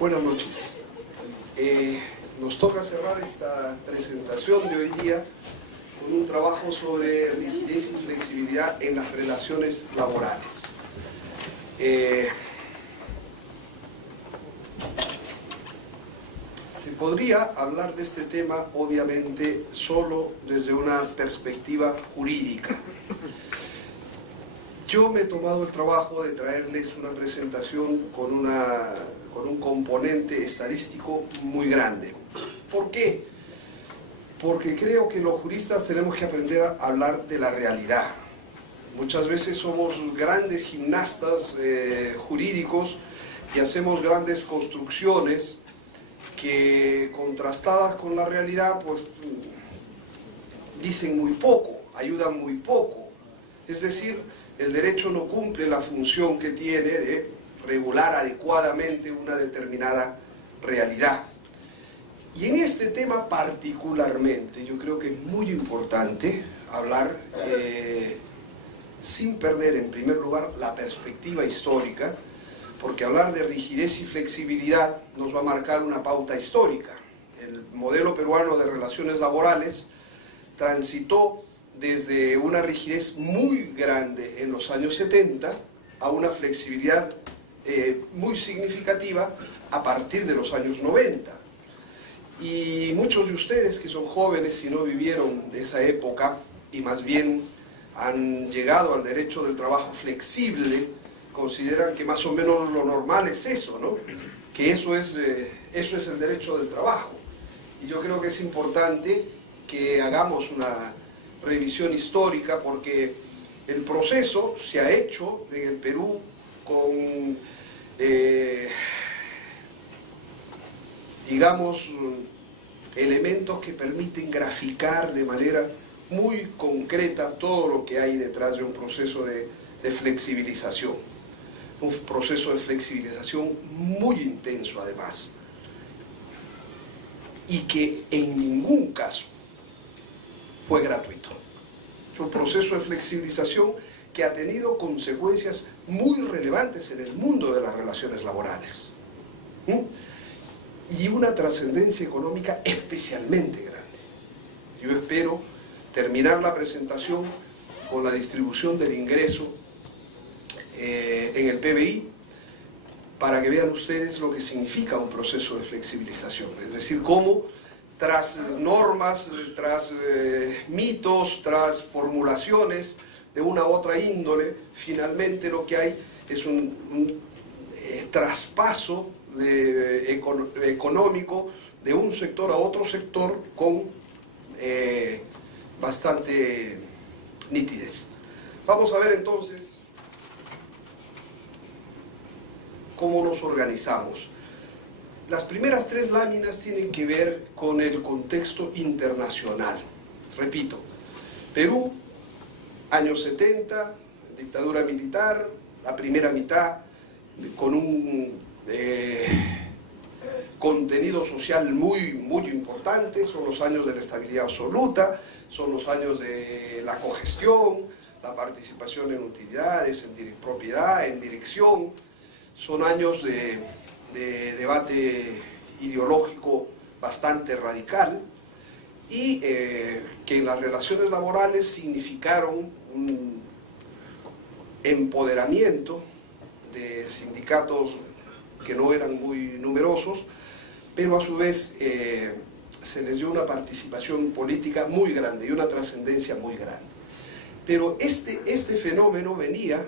Buenas noches. Nos toca cerrar esta presentación de hoy día con un trabajo sobre rigidez y flexibilidad en las relaciones laborales. Se podría hablar de este tema, obviamente, solo desde una perspectiva jurídica. Yo me he tomado el trabajo de traerles una presentación con un componente estadístico muy grande. ¿Por qué? Porque creo que los juristas tenemos que aprender a hablar de la realidad. Muchas veces somos grandes gimnastas jurídicos y hacemos grandes construcciones que, contrastadas con la realidad, pues dicen muy poco, ayudan muy poco. Es decir, el derecho no cumple la función que tiene de regular adecuadamente una determinada realidad. Y en este tema particularmente, yo creo que es muy importante hablar sin perder, en primer lugar, la perspectiva histórica, porque hablar de rigidez y flexibilidad nos va a marcar una pauta histórica. El modelo peruano de relaciones laborales transitó desde una rigidez muy grande en los años 70 a una flexibilidad muy significativa a partir de los años 90. Y muchos de ustedes que son jóvenes y no vivieron de esa época y más bien han llegado al derecho del trabajo flexible, consideran que más o menos lo normal es eso, ¿no? Que eso es el derecho del trabajo. Y yo creo que es importante que hagamos una revisión histórica, porque el proceso se ha hecho en el Perú con, digamos, elementos que permiten graficar de manera muy concreta todo lo que hay detrás de un proceso de flexibilización. Un proceso de flexibilización muy intenso además, y que en ningún caso fue gratuito. Es un proceso de flexibilización que ha tenido consecuencias muy relevantes en el mundo de las relaciones laborales. Y una trascendencia económica especialmente grande. Yo espero terminar la presentación con la distribución del ingreso en el PBI, para que vean ustedes lo que significa un proceso de flexibilización. Es decir, cómo tras normas, tras mitos, tras formulaciones de una u otra índole, finalmente lo que hay es un traspaso económico de un sector a otro sector con bastante nitidez. Vamos a ver entonces cómo nos organizamos. Las primeras tres láminas tienen que ver con el contexto internacional. Repito, Perú, años 70, dictadura militar, la primera mitad con un contenido social muy importante, son los años de la estabilidad absoluta, son los años de la cogestión, la participación en utilidades, en propiedad, en dirección, son años de debate ideológico bastante radical y que en las relaciones laborales significaron un empoderamiento de sindicatos que no eran muy numerosos, pero a su vez se les dio una participación política muy grande y una trascendencia muy grande. Pero este fenómeno venía,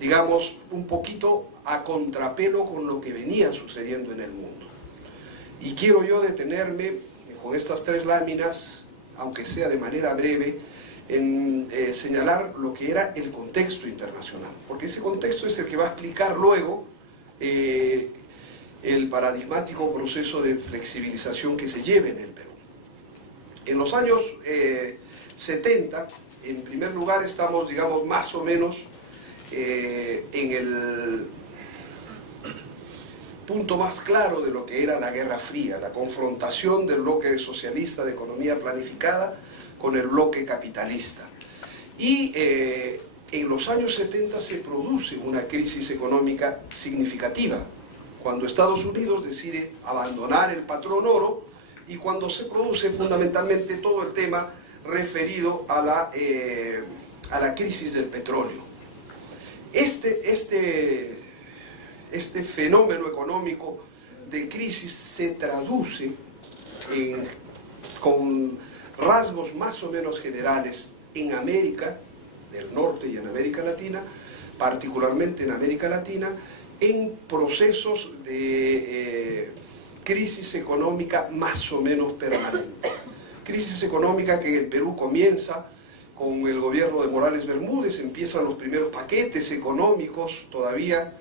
digamos, un poquito a contrapelo con lo que venía sucediendo en el mundo. Y quiero yo detenerme con estas tres láminas, aunque sea de manera breve, en señalar lo que era el contexto internacional, porque ese contexto es el que va a explicar luego el paradigmático proceso de flexibilización que se lleva en el Perú. En los años 70, en primer lugar, estamos, digamos, más o menos en el punto más claro de lo que era la Guerra Fría, la confrontación del bloque socialista de economía planificada con el bloque capitalista. Y en los años 70 se produce una crisis económica significativa cuando Estados Unidos decide abandonar el patrón oro y cuando se produce fundamentalmente todo el tema referido a la crisis del petróleo. Este fenómeno económico de crisis se traduce con rasgos más o menos generales en América del Norte y en América Latina, particularmente en América Latina, en procesos de crisis económica más o menos permanente. Crisis económica que en el Perú comienza con el gobierno de Morales Bermúdez, empiezan los primeros paquetes económicos todavía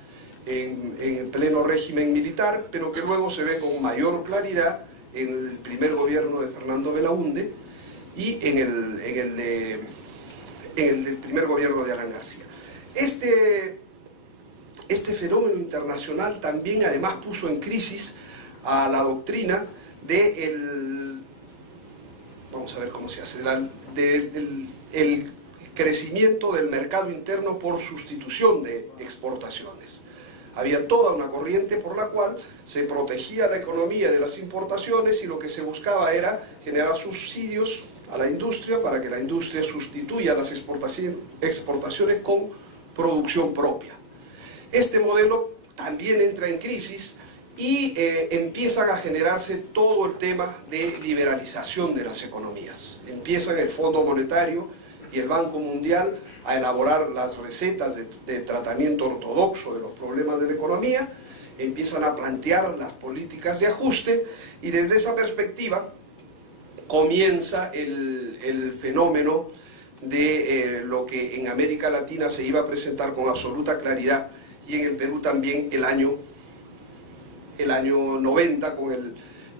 en pleno régimen militar, pero que luego se ve con mayor claridad en el primer gobierno de Fernando Belaúnde y en el primer gobierno de Alan García. Este fenómeno internacional también además puso en crisis a la doctrina vamos a ver cómo se hace, el crecimiento del mercado interno por sustitución de exportaciones. Había toda una corriente por la cual se protegía la economía de las importaciones y lo que se buscaba era generar subsidios a la industria para que la industria sustituya las exportaciones con producción propia. Este modelo también entra en crisis y empiezan a generarse todo el tema de liberalización de las economías. Empiezan el Fondo Monetario y el Banco Mundial a elaborar las recetas de tratamiento ortodoxo de los problemas de la economía, empiezan a plantear las políticas de ajuste y desde esa perspectiva comienza el fenómeno de lo que en América Latina se iba a presentar con absoluta claridad y en el Perú también el año 90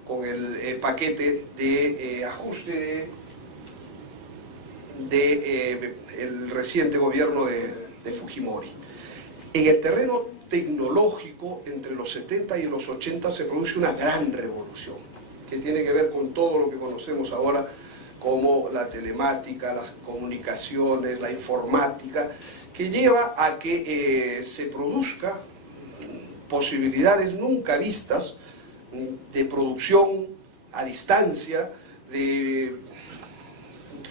con el paquete de ajuste el reciente gobierno de Fujimori. En el terreno tecnológico, entre los 70 y los 80 se produce una gran revolución, que tiene que ver con todo lo que conocemos ahora como la telemática, las comunicaciones, la informática, que lleva a que se produzca posibilidades nunca vistas de producción a distancia, de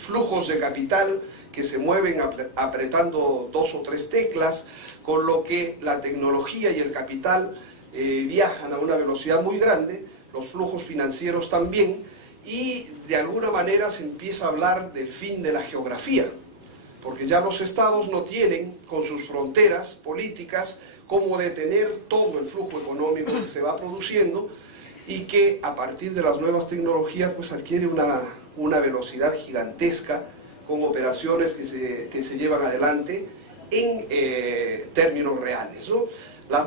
flujos de capital que se mueven apretando 2 o 3 teclas, con lo que la tecnología y el capital viajan a una velocidad muy grande, los flujos financieros también, y de alguna manera se empieza a hablar del fin de la geografía, porque ya los estados no tienen con sus fronteras políticas cómo detener todo el flujo económico que se va produciendo y que a partir de las nuevas tecnologías pues adquiere una velocidad gigantesca con operaciones que se llevan adelante en términos reales, ¿no? Las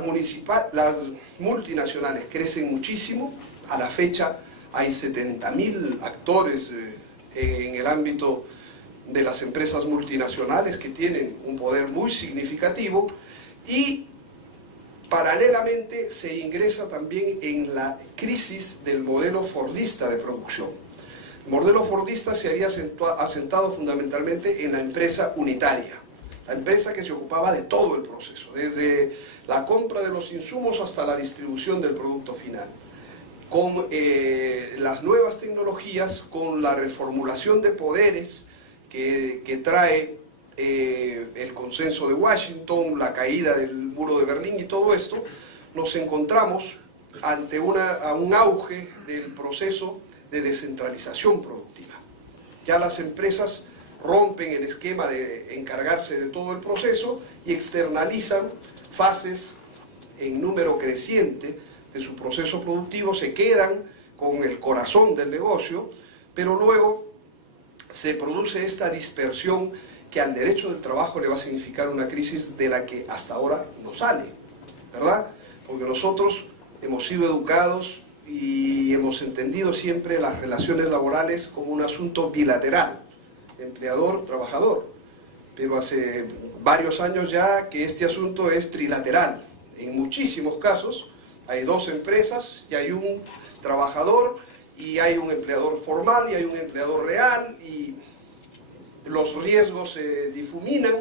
multinacionales crecen muchísimo, a la fecha hay 70.000 actores en el ámbito de las empresas multinacionales que tienen un poder muy significativo y paralelamente se ingresa también en la crisis del modelo fordista de producción. El modelo fordista se había asentado fundamentalmente en la empresa unitaria, la empresa que se ocupaba de todo el proceso, desde la compra de los insumos hasta la distribución del producto final. Con las nuevas tecnologías, con la reformulación de poderes que trae el consenso de Washington, la caída del muro de Berlín y todo esto, nos encontramos ante un auge del proceso de descentralización productiva. Ya las empresas rompen el esquema de encargarse de todo el proceso y externalizan fases en número creciente de su proceso productivo, se quedan con el corazón del negocio, pero luego se produce esta dispersión que al derecho del trabajo le va a significar una crisis de la que hasta ahora no sale, ¿verdad? Porque nosotros hemos sido educados y hemos entendido siempre las relaciones laborales como un asunto bilateral, empleador-trabajador, pero hace varios años ya que este asunto es trilateral. En muchísimos casos hay 2 empresas y hay un trabajador y hay un empleador formal y hay un empleador real y los riesgos se difuminan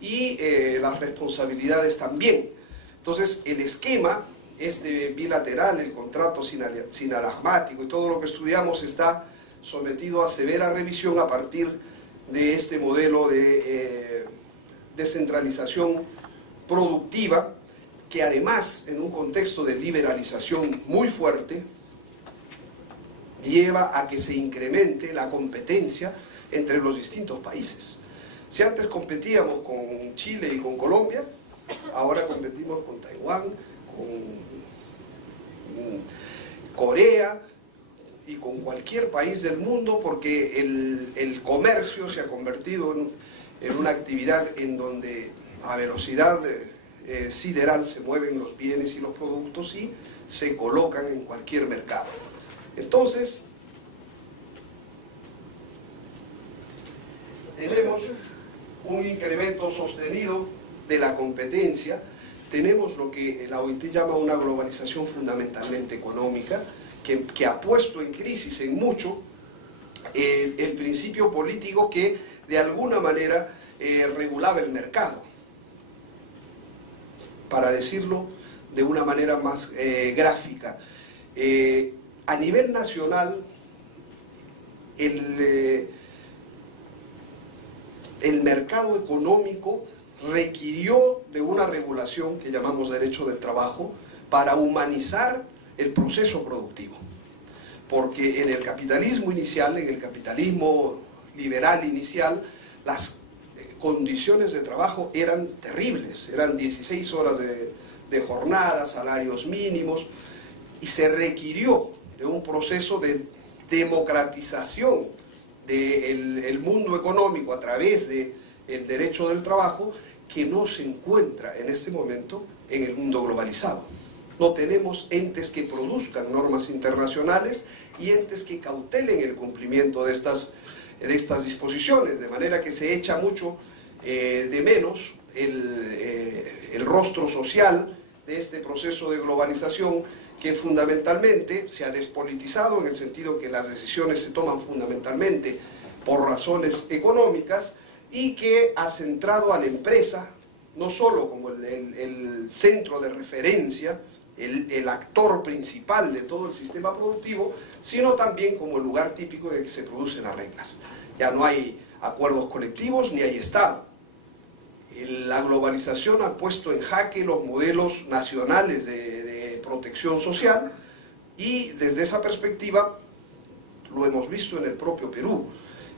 y las responsabilidades también. Entonces el esquema este bilateral, el contrato sinalagmático y todo lo que estudiamos está sometido a severa revisión a partir de este modelo de descentralización productiva, que además, en un contexto de liberalización muy fuerte, lleva a que se incremente la competencia entre los distintos países. Si antes competíamos con Chile y con Colombia, ahora competimos con Taiwán, con Corea y con cualquier país del mundo, porque el comercio se ha convertido en una actividad en donde a velocidad sideral se mueven los bienes y los productos y se colocan en cualquier mercado. Entonces, tenemos un incremento sostenido de la competencia, tenemos lo que la OIT llama una globalización fundamentalmente económica, que ha puesto en crisis en mucho el principio político que de alguna manera regulaba el mercado, para decirlo de una manera más gráfica. A nivel nacional, el mercado económico requirió de una regulación que llamamos derecho del trabajo para humanizar el proceso productivo. Porque en el capitalismo inicial, en el capitalismo liberal inicial, las condiciones de trabajo eran terribles, eran 16 horas de jornada, salarios mínimos, y se requirió de un proceso de democratización del mundo económico a través del derecho del trabajo, que no se encuentra en este momento en el mundo globalizado. No tenemos entes que produzcan normas internacionales y entes que cautelen el cumplimiento de estas disposiciones, de manera que se echa mucho de menos el rostro social de este proceso de globalización, que fundamentalmente se ha despolitizado en el sentido que las decisiones se toman fundamentalmente por razones económicas, y que ha centrado a la empresa no solo como el centro de referencia, el actor principal de todo el sistema productivo, sino también como el lugar típico en el que se producen las reglas. Ya no hay acuerdos colectivos ni hay Estado. La globalización ha puesto en jaque los modelos nacionales de protección social, y desde esa perspectiva lo hemos visto en el propio Perú.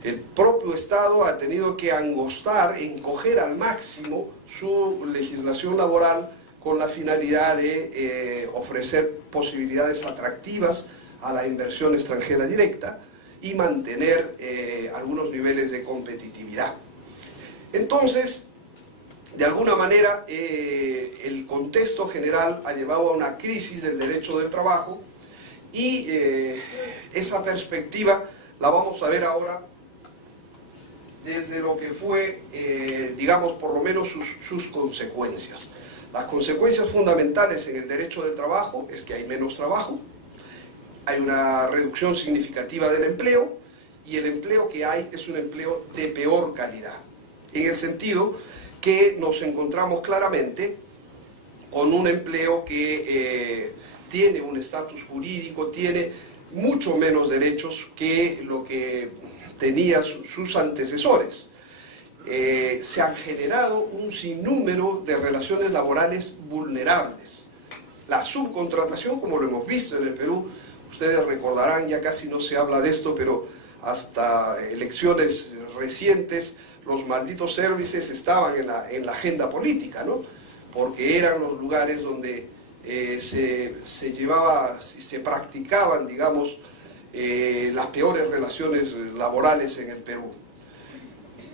El propio Estado ha tenido que angostar, encoger al máximo su legislación laboral con la finalidad de ofrecer posibilidades atractivas a la inversión extranjera directa y mantener algunos niveles de competitividad. Entonces, de alguna manera, el contexto general ha llevado a una crisis del derecho del trabajo, y esa perspectiva la vamos a ver ahora desde lo que fue, digamos, por lo menos sus consecuencias. Las consecuencias fundamentales en el derecho del trabajo es que hay menos trabajo, hay una reducción significativa del empleo, y el empleo que hay es un empleo de peor calidad, en el sentido que nos encontramos claramente con un empleo que tiene un estatus jurídico, tiene mucho menos derechos que lo que tenía sus antecesores. Se han generado un sinnúmero de relaciones laborales vulnerables. La subcontratación, como lo hemos visto en el Perú, ustedes recordarán, ya casi no se habla de esto, pero hasta elecciones recientes los malditos servicios estaban en la agenda política, ¿no? Porque eran los lugares donde se practicaban, digamos, las peores relaciones laborales en el Perú.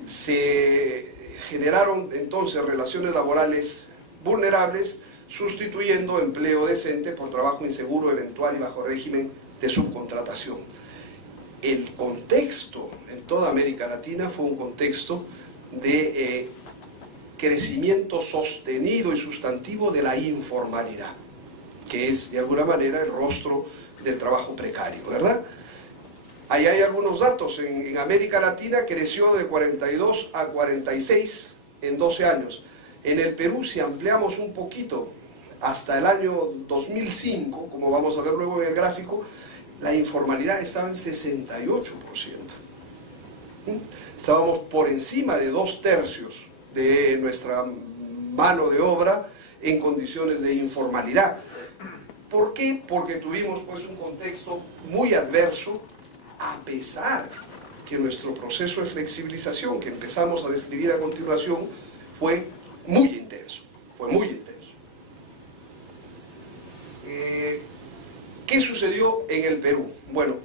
Se generaron entonces relaciones laborales vulnerables, sustituyendo empleo decente por trabajo inseguro, eventual y bajo régimen de subcontratación. El contexto en toda América Latina fue un contexto de crecimiento sostenido y sustantivo de la informalidad, que es de alguna manera el rostro del trabajo precario, ¿verdad? Ahí hay algunos datos. En América Latina creció de 42 a 46 en 12 años. En el Perú, si ampliamos un poquito hasta el año 2005, como vamos a ver luego en el gráfico, la informalidad estaba en 68%. Estábamos por encima de 2/3 de nuestra mano de obra en condiciones de informalidad. ¿Por qué? Porque tuvimos pues un contexto muy adverso, a pesar que nuestro proceso de flexibilización que empezamos a describir a continuación fue muy intenso, ¿Qué sucedió en el Perú? Bueno,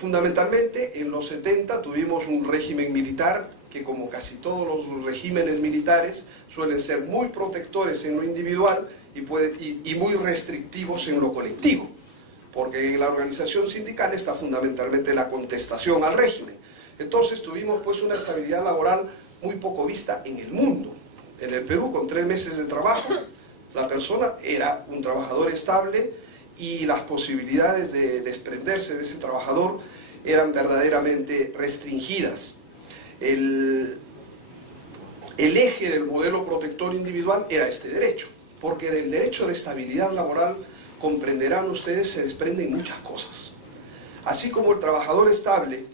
fundamentalmente en los 70 tuvimos un régimen militar que, como casi todos los regímenes militares, suelen ser muy protectores en lo individual y muy restrictivos en lo colectivo, porque en la organización sindical está fundamentalmente la contestación al régimen. Entonces tuvimos pues una estabilidad laboral muy poco vista en el mundo. En el Perú, con 3 meses de trabajo, la persona era un trabajador estable y las posibilidades de desprenderse de ese trabajador eran verdaderamente restringidas. El eje del modelo protector individual era este derecho, porque del derecho de estabilidad laboral, comprenderán ustedes, se desprenden muchas cosas. Así como el trabajador estable,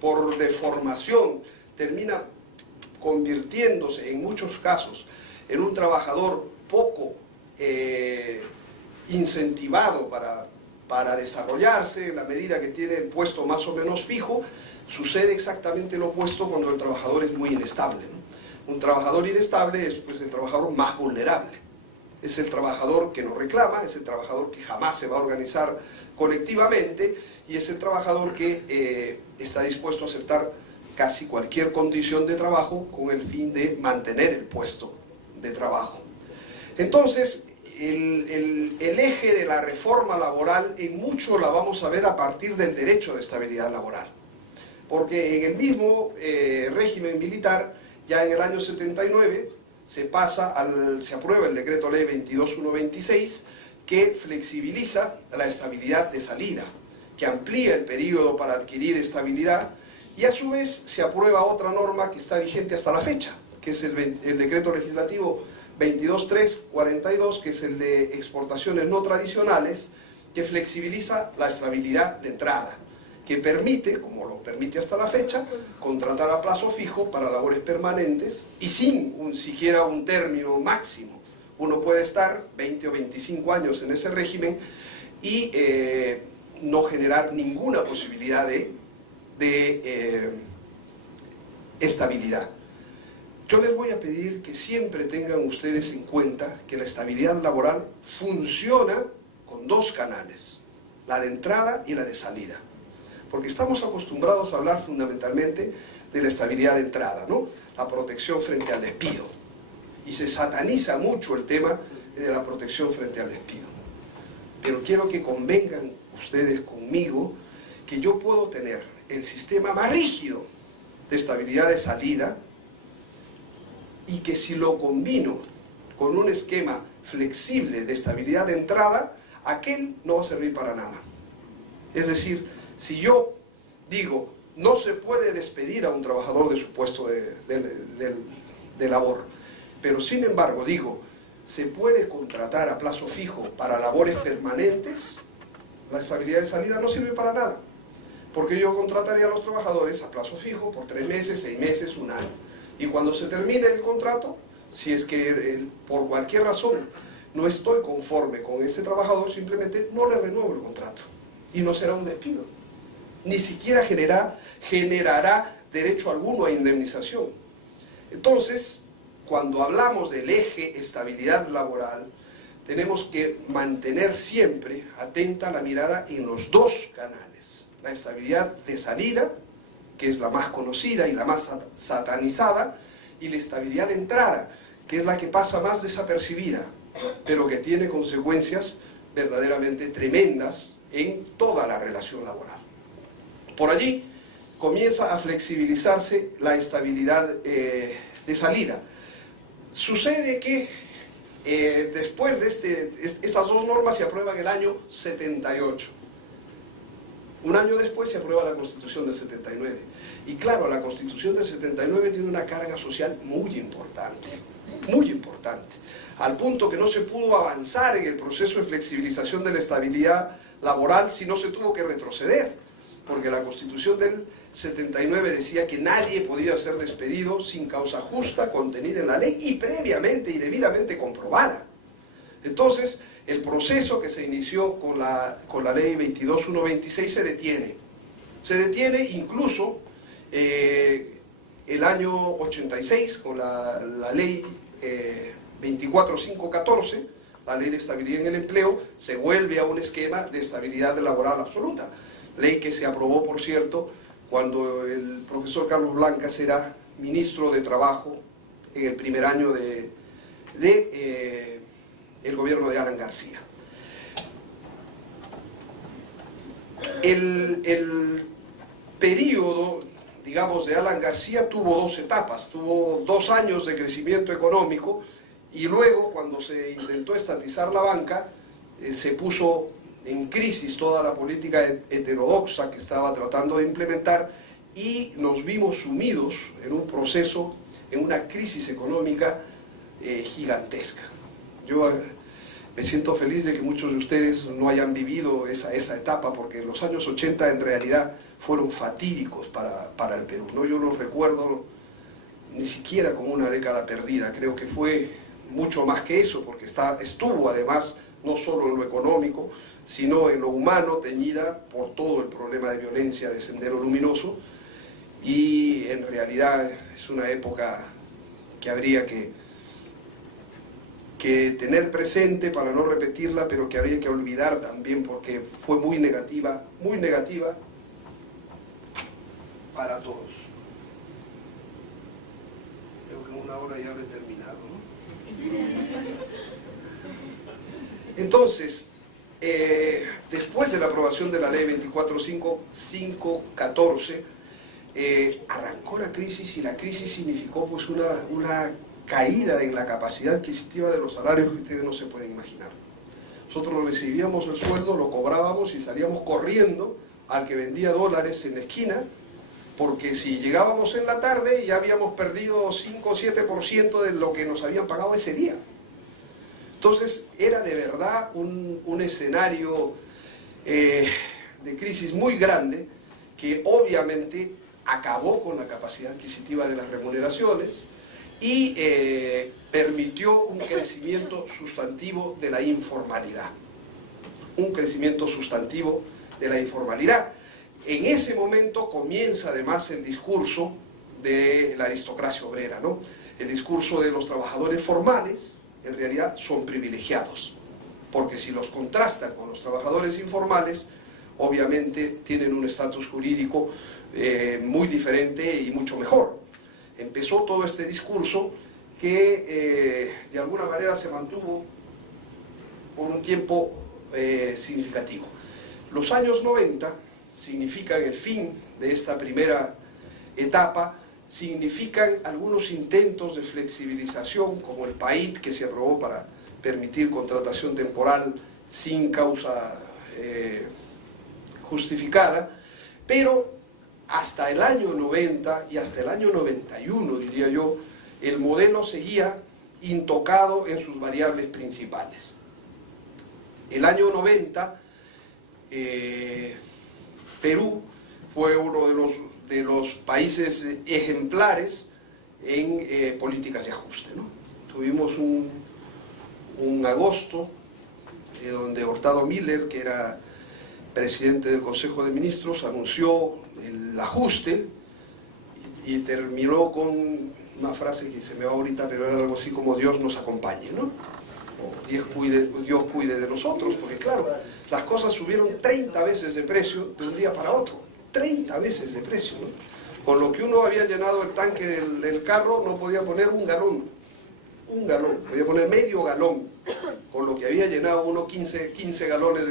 por deformación, termina convirtiéndose en muchos casos en un trabajador poco incentivado para desarrollarse en la medida que tiene el puesto más o menos fijo, sucede exactamente lo opuesto cuando el trabajador es muy inestable, ¿no? Un trabajador inestable es pues el trabajador más vulnerable. Es el trabajador que no reclama, es el trabajador que jamás se va a organizar colectivamente y es el trabajador que está dispuesto a aceptar casi cualquier condición de trabajo con el fin de mantener el puesto de trabajo. Entonces, el eje de la reforma laboral en mucho la vamos a ver a partir del derecho de estabilidad laboral. Porque en el mismo régimen militar, ya en el año 79, se aprueba el decreto ley 22126 que flexibiliza la estabilidad de salida, que amplía el periodo para adquirir estabilidad y a su vez se aprueba otra norma que está vigente hasta la fecha, que es el decreto legislativo 22342, que es el de exportaciones no tradicionales, que flexibiliza la estabilidad de entrada, que permite, como lo permite hasta la fecha, contratar a plazo fijo para labores permanentes y sin siquiera un término máximo. Uno puede estar 20 o 25 años en ese régimen y no generar ninguna posibilidad de estabilidad. Yo les voy a pedir que siempre tengan ustedes en cuenta que la estabilidad laboral funciona con 2 canales, la de entrada y la de salida. Porque estamos acostumbrados a hablar fundamentalmente de la estabilidad de entrada, ¿no? La protección frente al despido. Y se sataniza mucho el tema de la protección frente al despido. Pero quiero que convengan ustedes conmigo que yo puedo tener el sistema más rígido de estabilidad de salida y que si lo combino con un esquema flexible de estabilidad de entrada, aquel no va a servir para nada. Es decir, si yo digo, no se puede despedir a un trabajador de su puesto de labor, pero sin embargo digo, se puede contratar a plazo fijo para labores permanentes, la estabilidad de salida no sirve para nada. Porque yo contrataría a los trabajadores a plazo fijo por 3 meses, 6 meses, 1 año. Y cuando se termine el contrato, si es que por cualquier razón no estoy conforme con ese trabajador, simplemente no le renuevo el contrato. Y no será un despido. Ni siquiera generará derecho alguno a indemnización. Entonces, cuando hablamos del eje estabilidad laboral, tenemos que mantener siempre atenta la mirada en los 2 canales. La estabilidad de salida, que es la más conocida y la más satanizada, y la estabilidad de entrada, que es la que pasa más desapercibida, pero que tiene consecuencias verdaderamente tremendas en toda la relación laboral. Por allí comienza a flexibilizarse la estabilidad de salida. Sucede que después de estas 2 normas se aprueban en el año 78. Un año después se aprueba la Constitución del 79. Y claro, la Constitución del 79 tiene una carga social muy importante. muy importante, al punto que no se pudo avanzar en el proceso de flexibilización de la estabilidad laboral, sino se tuvo que retroceder, porque la Constitución del 79 decía que nadie podía ser despedido sin causa justa contenida en la ley y previamente y debidamente comprobada. Entonces, el proceso que se inició con la ley 22126 se detiene. Se detiene incluso el año 86 con la ley 24514, la ley de estabilidad en el empleo, se vuelve a un esquema de estabilidad laboral absoluta. Ley que se aprobó, por cierto, cuando el profesor Carlos Blancas era ministro de Trabajo en el primer año el gobierno de Alan García. El periodo, digamos, de Alan García tuvo dos etapas, tuvo 2 años de crecimiento económico y luego, cuando se intentó estatizar la banca, se puso en crisis toda la política heterodoxa que estaba tratando de implementar y nos vimos sumidos en un proceso, en una crisis económica gigantesca. Yo me siento feliz de que muchos de ustedes no hayan vivido esa etapa, porque los años 80 en realidad fueron fatídicos para el Perú, ¿no? Yo los recuerdo ni siquiera como una década perdida, creo que fue mucho más que eso, porque estuvo además no solo en lo económico, sino en lo humano, teñida por todo el problema de violencia de Sendero Luminoso, y en realidad es una época que habría que tener presente para no repetirla, pero que habría que olvidar también porque fue muy negativa para todos. Creo que en 1 hora ya habré terminado, ¿no? Entonces, después de la aprobación de la ley 24514, arrancó la crisis, y la crisis significó pues una caída en la capacidad adquisitiva de los salarios que ustedes no se pueden imaginar. Nosotros recibíamos el sueldo, lo cobrábamos y salíamos corriendo al que vendía dólares en la esquina, porque si llegábamos en la tarde ya habíamos perdido 5 o 7% de lo que nos habían pagado ese día. Entonces era de verdad un escenario de crisis muy grande, que obviamente acabó con la capacidad adquisitiva de las remuneraciones y permitió un crecimiento sustantivo de la informalidad. Un crecimiento sustantivo de la informalidad. En ese momento comienza además el discurso de la aristocracia obrera, ¿no? El discurso de los trabajadores formales, en realidad son privilegiados, porque si los contrastan con los trabajadores informales, obviamente tienen un estatus jurídico muy diferente y mucho mejor. Empezó todo este discurso que de alguna manera se mantuvo por un tiempo significativo. Los años 90 significan el fin de esta primera etapa, significan algunos intentos de flexibilización, como el PAIT, que se aprobó para permitir contratación temporal sin causa justificada, pero hasta el año 90 y hasta el año 91, diría yo, el modelo seguía intocado en sus variables principales. El año 90, Perú fue uno de los países ejemplares en políticas de ajuste, ¿no? Tuvimos un agosto donde Hurtado Miller, que era presidente del Consejo de Ministros, anunció el ajuste y terminó con una frase que se me va ahorita, pero era algo así como Dios nos acompañe, ¿no? O Dios cuide de nosotros, porque claro, las cosas subieron 30 veces de precio de un día para otro, 30 veces de precio, ¿no? Con lo que uno había llenado el tanque del carro, no podía poner un galón, podía poner medio galón, con lo que había llenado uno 15 galones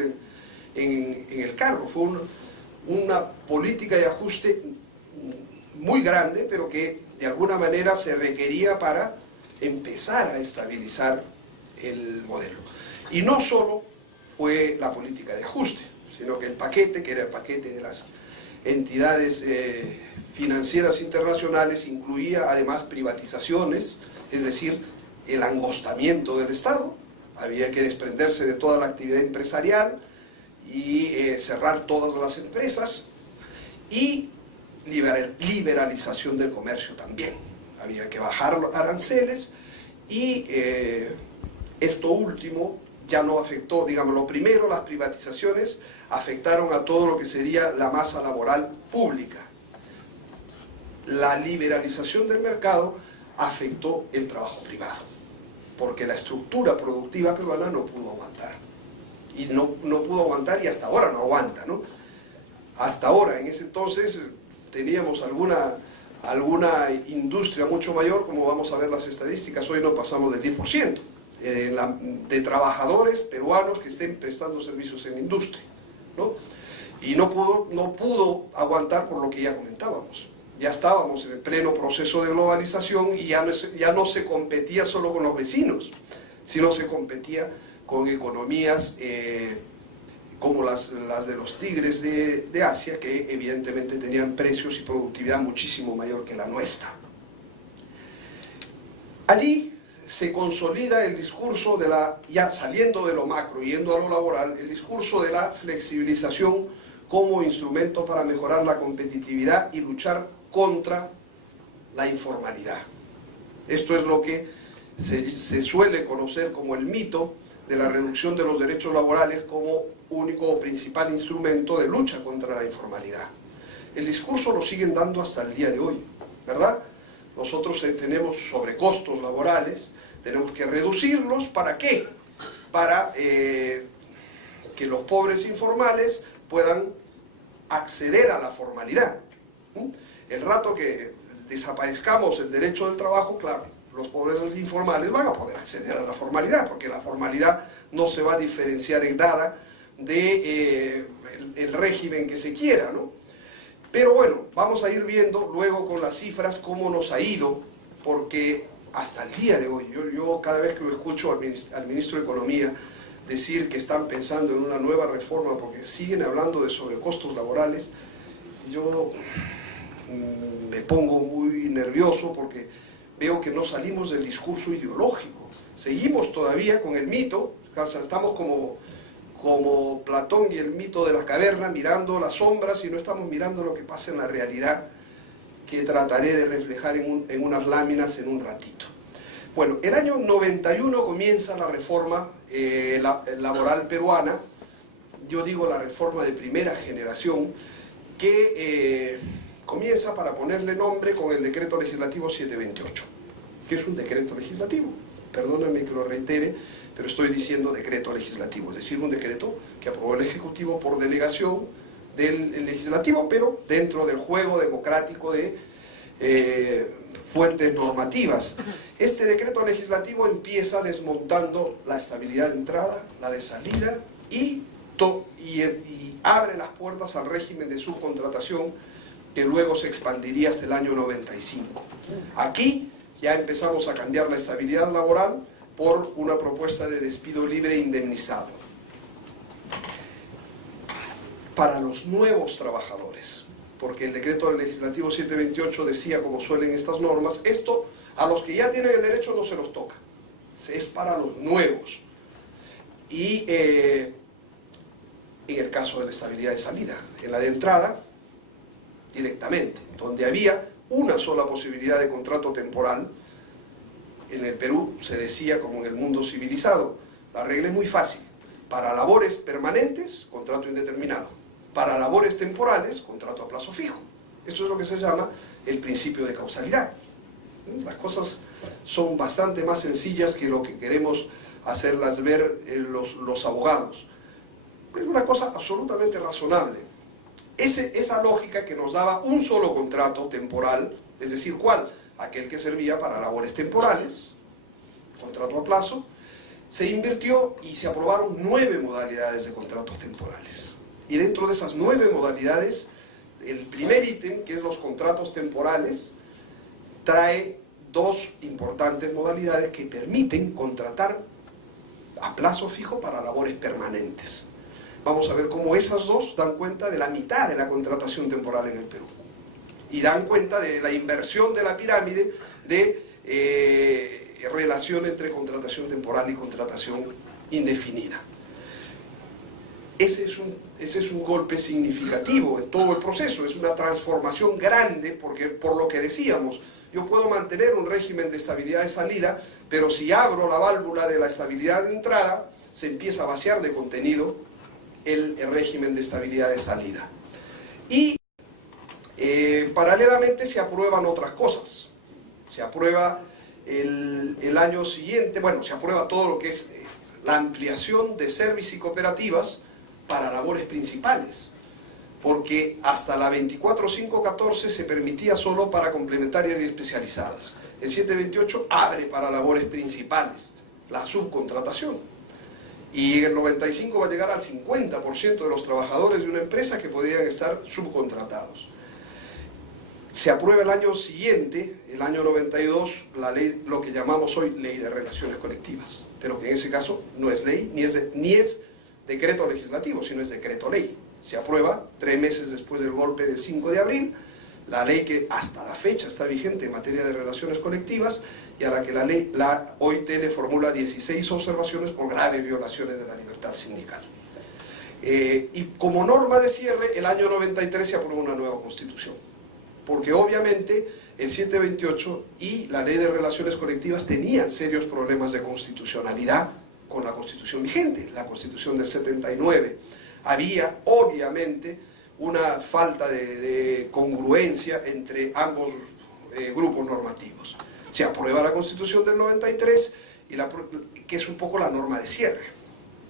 en el carro. Fue una política de ajuste muy grande, pero que de alguna manera se requería para empezar a estabilizar el modelo. Y no solo fue la política de ajuste, sino que el paquete, que era el paquete de las entidades financieras internacionales, incluía además privatizaciones, es decir, el angostamiento del Estado, había que desprenderse de toda la actividad empresarial y cerrar todas las empresas, y liberalización del comercio también. Había que bajar los aranceles y esto último ya no afectó, digamos, lo primero, las privatizaciones afectaron a todo lo que sería la masa laboral pública. La liberalización del mercado afectó el trabajo privado, porque la estructura productiva peruana no pudo aguantar. Y no pudo aguantar, y hasta ahora no aguanta, ¿no? Hasta ahora, en ese entonces, teníamos alguna industria mucho mayor, como vamos a ver las estadísticas, hoy no pasamos del 10% de trabajadores peruanos que estén prestando servicios en la industria, ¿no? Y no pudo aguantar por lo que ya comentábamos. Ya estábamos en el pleno proceso de globalización y ya no se competía solo con los vecinos, sino se competía con economías como las de los tigres de Asia, que evidentemente tenían precios y productividad muchísimo mayor que la nuestra. Allí se consolida el discurso de ya saliendo de lo macro, yendo a lo laboral, el discurso de la flexibilización como instrumento para mejorar la competitividad y luchar contra la informalidad. Esto es lo que se suele conocer como el mito de la reducción de los derechos laborales como único o principal instrumento de lucha contra la informalidad. El discurso lo siguen dando hasta el día de hoy, ¿verdad? Nosotros tenemos sobrecostos laborales, tenemos que reducirlos, ¿para qué? Para que los pobres informales puedan acceder a la formalidad. El rato que desaparezcamos el derecho del trabajo, claro, los pobres informales van a poder acceder a la formalidad, porque la formalidad no se va a diferenciar en nada de el régimen que se quiera, ¿no? Pero bueno, vamos a ir viendo luego con las cifras cómo nos ha ido, porque hasta el día de hoy, yo cada vez que lo escucho al ministro de Economía decir que están pensando en una nueva reforma porque siguen hablando de sobrecostos laborales, yo me pongo muy nervioso porque veo que no salimos del discurso ideológico. Seguimos todavía con el mito, o sea, estamos como Platón y el mito de la caverna, mirando las sombras y no estamos mirando lo que pasa en la realidad, que trataré de reflejar en unas láminas en un ratito. Bueno, el año 91 comienza la reforma laboral peruana, yo digo la reforma de primera generación, que comienza, para ponerle nombre, con el decreto legislativo 728, que es un decreto legislativo, perdónenme que lo reitere, pero estoy diciendo decreto legislativo, es decir, un decreto que aprobó el Ejecutivo por delegación del Legislativo, pero dentro del juego democrático de fuentes normativas. Este decreto legislativo empieza desmontando la estabilidad de entrada, la de salida y abre las puertas al régimen de subcontratación que luego se expandiría hasta el año 95. Aquí ya empezamos a cambiar la estabilidad laboral por una propuesta de despido libre e indemnizado para los nuevos trabajadores, porque el decreto legislativo 728 decía, como suelen estas normas, esto a los que ya tienen el derecho no se los toca, es para los nuevos. Y en el caso de la estabilidad de salida, en la de entrada, directamente, donde había una sola posibilidad de contrato temporal. En el Perú se decía, como en el mundo civilizado, la regla es muy fácil: para labores permanentes, contrato indeterminado; para labores temporales, contrato a plazo fijo. Esto es lo que se llama el principio de causalidad. Las cosas son bastante más sencillas que lo que queremos hacerlas ver los abogados. Es una cosa absolutamente razonable. Esa lógica que nos daba un solo contrato temporal, es decir, ¿cuál? Aquel que servía para labores temporales, contrato a plazo, se invirtió y se aprobaron 9 modalidades de contratos temporales. Y dentro de esas 9 modalidades, el primer ítem, que es los contratos temporales, trae 2 importantes modalidades que permiten contratar a plazo fijo para labores permanentes. Vamos a ver cómo esas 2 dan cuenta de la mitad de la contratación temporal en el Perú. Y dan cuenta de la inversión de la pirámide de relación entre contratación temporal y contratación indefinida. Ese es un golpe significativo en todo el proceso, es una transformación grande, porque por lo que decíamos, yo puedo mantener un régimen de estabilidad de salida, pero si abro la válvula de la estabilidad de entrada, se empieza a vaciar de contenido el régimen de estabilidad de salida. Y paralelamente se aprueban otras cosas. Se aprueba el año siguiente, bueno, se aprueba todo lo que es la ampliación de servicios y cooperativas para labores principales, porque hasta la 24.514 se permitía solo para complementarias y especializadas. El 728 abre para labores principales, la subcontratación. Y en el 95 va a llegar al 50% de los trabajadores de una empresa que podían estar subcontratados. Se aprueba el año siguiente, el año 92, la ley, lo que llamamos hoy Ley de Relaciones Colectivas, pero que en ese caso no es ley, ni es decreto legislativo, sino es decreto ley. Se aprueba 3 meses después del golpe del 5 de abril, la ley que hasta la fecha está vigente en materia de relaciones colectivas y a la que la OIT le formula 16 observaciones por graves violaciones de la libertad sindical. Y como norma de cierre, el año 93 se aprueba una nueva constitución, porque obviamente el 728 y la ley de relaciones colectivas tenían serios problemas de constitucionalidad con la constitución vigente, la constitución del 79. Había obviamente una falta de congruencia entre ambos grupos normativos. Se aprueba la constitución del 93, que es un poco la norma de cierre,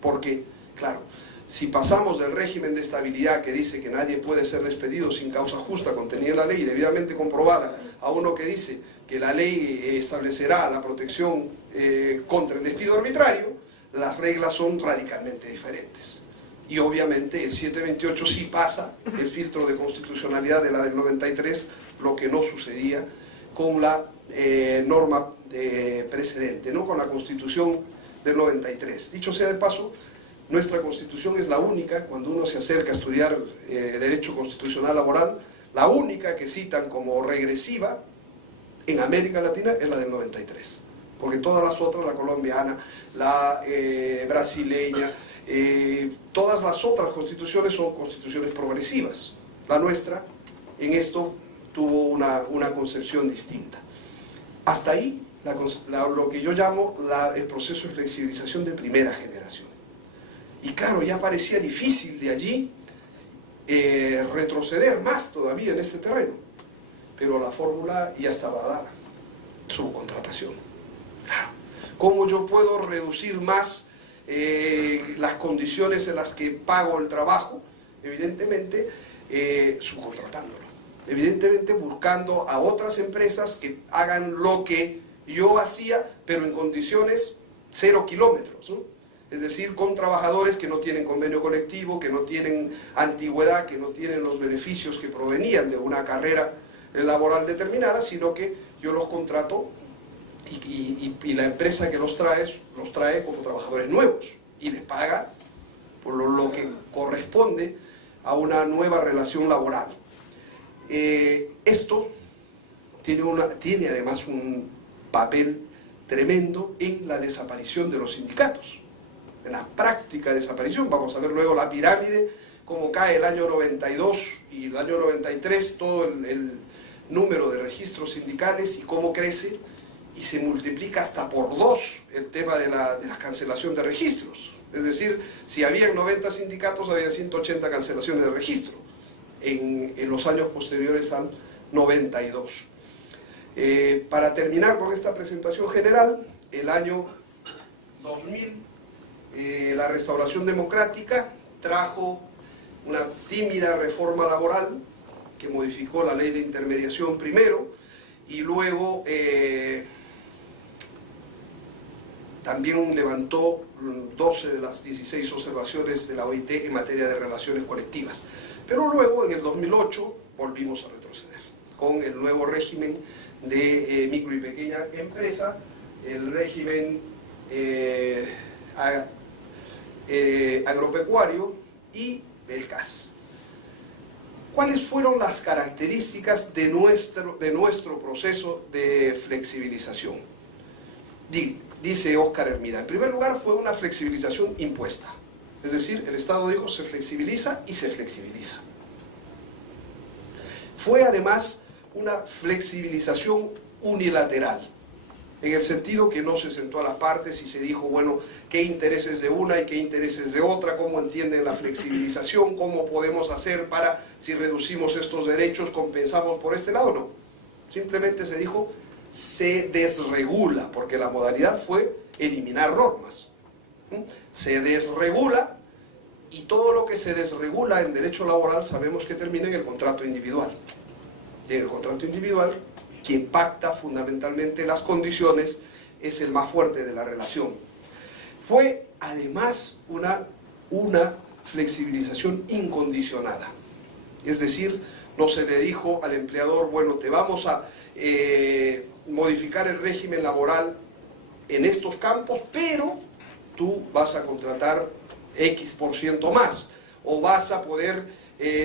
porque, claro, si pasamos del régimen de estabilidad que dice que nadie puede ser despedido sin causa justa contenida en la ley, debidamente comprobada, a uno que dice que la ley establecerá la protección contra el despido arbitrario, las reglas son radicalmente diferentes. Y obviamente el 728 sí pasa el filtro de constitucionalidad de la del 93, lo que no sucedía con la norma precedente, ¿no? Con la constitución del 93. Dicho sea de paso, nuestra constitución es la única, cuando uno se acerca a estudiar derecho constitucional laboral, la única que citan como regresiva en América Latina es la del 93. Porque todas las otras, la colombiana, la brasileña, todas las otras constituciones son constituciones progresivas. La nuestra, en esto, tuvo una concepción distinta. Hasta ahí, lo que yo llamo el proceso de flexibilización de primera generación. Y claro, ya parecía difícil de allí retroceder más todavía en este terreno. Pero la fórmula ya estaba dada, subcontratación. Claro, ¿cómo yo puedo reducir más las condiciones en las que pago el trabajo? Evidentemente, subcontratándolo. Evidentemente, buscando a otras empresas que hagan lo que yo hacía, pero en condiciones 0 kilómetros, ¿no? Es decir, con trabajadores que no tienen convenio colectivo, que no tienen antigüedad, que no tienen los beneficios que provenían de una carrera laboral determinada, sino que yo los contrato y la empresa que los trae como trabajadores nuevos y les paga por lo que corresponde a una nueva relación laboral. Esto tiene además un papel tremendo en la desaparición de los sindicatos, en la práctica desaparición. Vamos a ver luego la pirámide, cómo cae el año 92 y el año 93, todo el número de registros sindicales y cómo crece y se multiplica hasta por 2 el tema de la cancelación de registros. Es decir, si había 90 sindicatos, había 180 cancelaciones de registro en los años posteriores al 92. Para terminar con esta presentación general, el año 2000, la restauración democrática trajo una tímida reforma laboral que modificó la ley de intermediación primero y luego también levantó 12 de las 16 observaciones de la OIT en materia de relaciones colectivas. Pero luego, en el 2008, volvimos a retroceder con el nuevo régimen de micro y pequeña empresa, el régimen agropecuario y el CAS. ¿Cuáles fueron las características de nuestro proceso de flexibilización? Dice Óscar Hermida, en primer lugar fue una flexibilización impuesta. Es decir, el Estado dijo se flexibiliza y se flexibiliza. Fue además una flexibilización unilateral, en el sentido que no se sentó a las partes y se dijo, bueno, qué intereses de una y qué intereses de otra, cómo entienden la flexibilización, cómo podemos hacer para, si reducimos estos derechos, compensamos por este lado. No, simplemente se dijo, se desregula, porque la modalidad fue eliminar normas. Se desregula, y todo lo que se desregula en derecho laboral sabemos que termina en el contrato individual. Y en el contrato individual, quien pacta fundamentalmente las condiciones es el más fuerte de la relación. Fue además una flexibilización incondicionada. Es decir, no se le dijo al empleador, bueno, te vamos a modificar el régimen laboral en estos campos, pero tú vas a contratar X% más, o vas a poder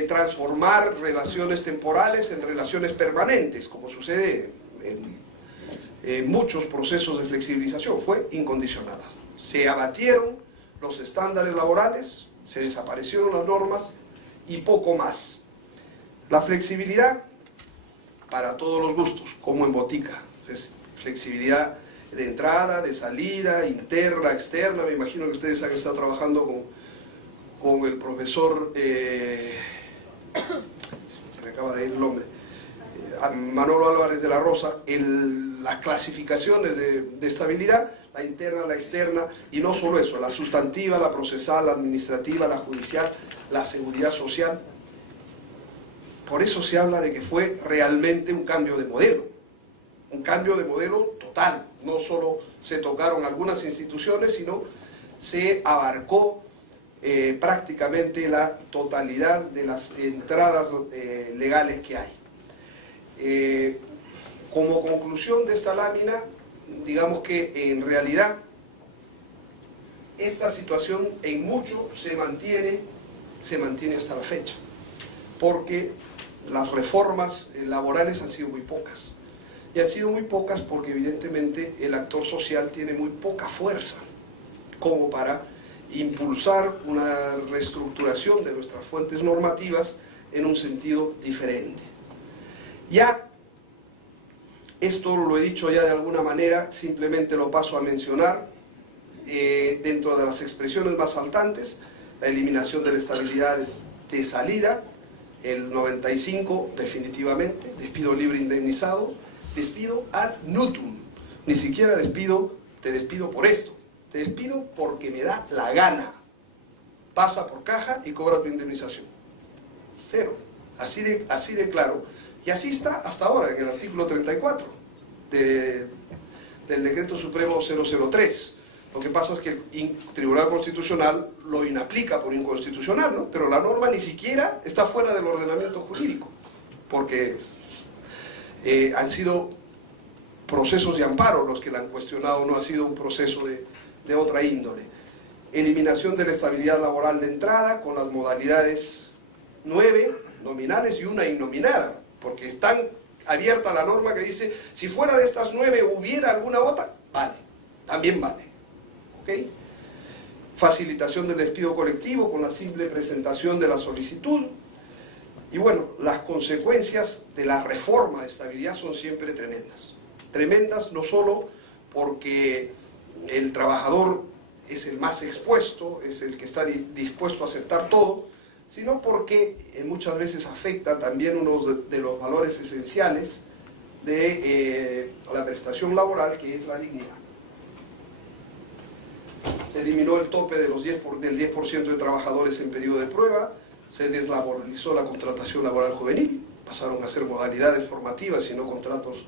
transformar relaciones temporales en relaciones permanentes, como sucede en muchos procesos de flexibilización. Fue incondicionada. Se abatieron los estándares laborales, se desaparecieron las normas y poco más. La flexibilidad para todos los gustos, como en botica. Es flexibilidad de entrada, de salida, interna, externa. Me imagino que ustedes han estado trabajando con el profesor, se me acaba de ir el nombre, Manolo Álvarez de la Rosa, las clasificaciones de estabilidad, la interna, la externa, y no solo eso, la sustantiva, la procesal, la administrativa, la judicial, la seguridad social. Por eso se habla de que fue realmente un cambio de modelo total. No solo se tocaron algunas instituciones, sino se abarcó prácticamente la totalidad de las entradas legales que hay. Como conclusión de esta lámina, digamos que en realidad esta situación en mucho se mantiene hasta la fecha, porque las reformas laborales han sido muy pocas. Y han sido muy pocas porque evidentemente el actor social tiene muy poca fuerza como para impulsar una reestructuración de nuestras fuentes normativas en un sentido diferente. Ya, esto lo he dicho ya de alguna manera, simplemente lo paso a mencionar, dentro de las expresiones más saltantes, la eliminación de la estabilidad de salida, el 95 definitivamente, despido libre indemnizado, despido ad nutum, ni siquiera te despido por esto, te despido porque me da la gana, pasa por caja y cobra tu indemnización. Cero, así de claro. Y así está hasta ahora en el artículo 34 del Decreto Supremo 003. Lo que pasa es que el Tribunal Constitucional lo inaplica por inconstitucional, ¿no? Pero la norma ni siquiera está fuera del ordenamiento jurídico, porque han sido procesos de amparo los que la han cuestionado, no ha sido un proceso de otra índole. Eliminación de la estabilidad laboral de entrada con las modalidades 9 nominales y una innominada, porque es tan abierta la norma que dice, si fuera de estas 9 hubiera alguna otra, vale, también vale. ¿Okay? Facilitación del despido colectivo con la simple presentación de la solicitud. Y bueno, las consecuencias de la reforma de estabilidad son siempre tremendas. Tremendas no solo porque el trabajador es el más expuesto, es el que está dispuesto a aceptar todo, sino porque muchas veces afecta también uno de los valores esenciales de la prestación laboral, que es la dignidad. Se eliminó el tope de del 10% de trabajadores en periodo de prueba, se deslaboralizó la contratación laboral juvenil, pasaron a ser modalidades formativas y no contratos